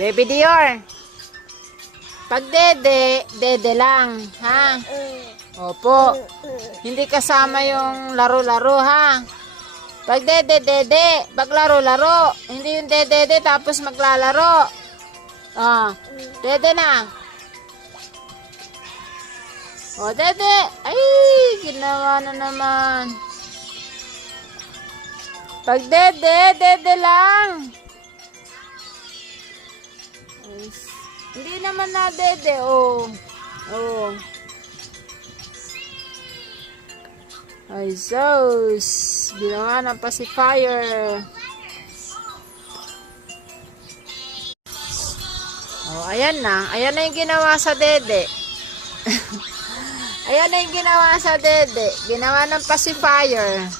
Baby Dior. Pag dede, dede lang, ha? Opo. Hindi kasama yung laro-laro, ha? Pag dede, dede. Pag laro-laro. Hindi yung dede, tapos maglalaro. Ah, dede na. O, dede. Ay, ginawa na naman. Pag dede, dede lang. Ay, hindi naman na dede, oh. Oh. Ay, sus. Ginawa ng pacifier. Oh, ayan na. Ayan na yung ginawa sa dede. Ayan na yung ginawa sa dede. Ginawa ng pacifier.